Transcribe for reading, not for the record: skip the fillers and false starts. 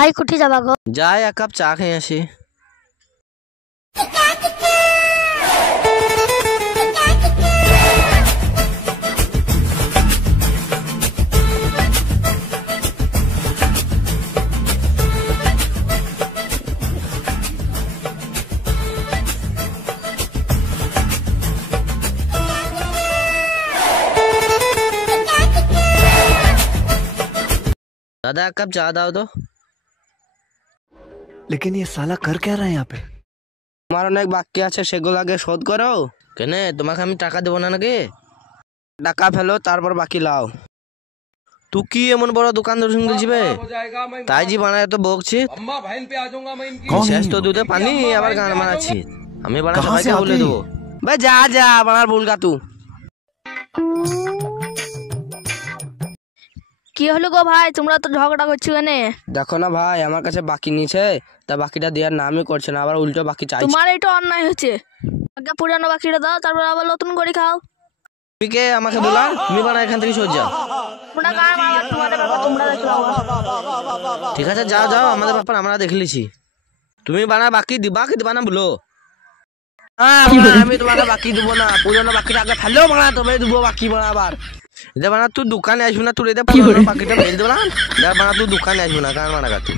ভাই কুঠি যাবা গো? যাই এক কাপ চা খেয়ে আসি। दादा एक कप चा दाओ तो। लेकिन ये साला कर क्या रहा है यहाँ पे? তোমার অনেক বাকি আছে, সেগুলো আগে শোধ করো। কেন তোমাকে আমি টাকা দেবো না নাকি? টাকা ফেলো তারপর বাকি লাও। তুই কি এমন বড় দোকান দর্শন দিলছিবে? তাই জি বানায় তো বকছি। শেষ তো দুধে পানি আবার গান মারাচ্ছি। আমি বানা সবাইকে বলে দেবো। ভাই যা যা বানার ভুল কা তু। কি হলো গো ভাই, তোমরা তো ঝগড়া করছো কেন? দেখো না ভাই, আমার কাছে বাকি নিছে, তা বাকিটা দেওয়ার নামই করছে না, আবার উল্টো বাকি চাইছে। তোমার এটা অন্যায় হচ্ছে। আগে পুরানো বাকিটা দাও, তারপর আবার নতুন করে খাও। তুমি কে আমাকে বলা? তুমি বানা এখান থেকে সরে যাও। তোমরা গান মারা, তোমাদের ব্যাপার তোমরা দেখো। ঠিক আছে যাও যাও, আমাদের ব্যাপার আমরা দেখে লিছি। তুমি বানা বাকি দিবা না বলো। আমি তোমাকে বাকি দেবো না, পুরোনো বাকিটা আগে ফেলেও বানা, তবে দেবো বাকি বানা। আবার এটা বানা তুই দোকানে আসবি না, তুই এটা পুরোনো বাকিটা ফেলে দেবো না। বানা তুই দোকানে আসবি না, গান মারা তুই।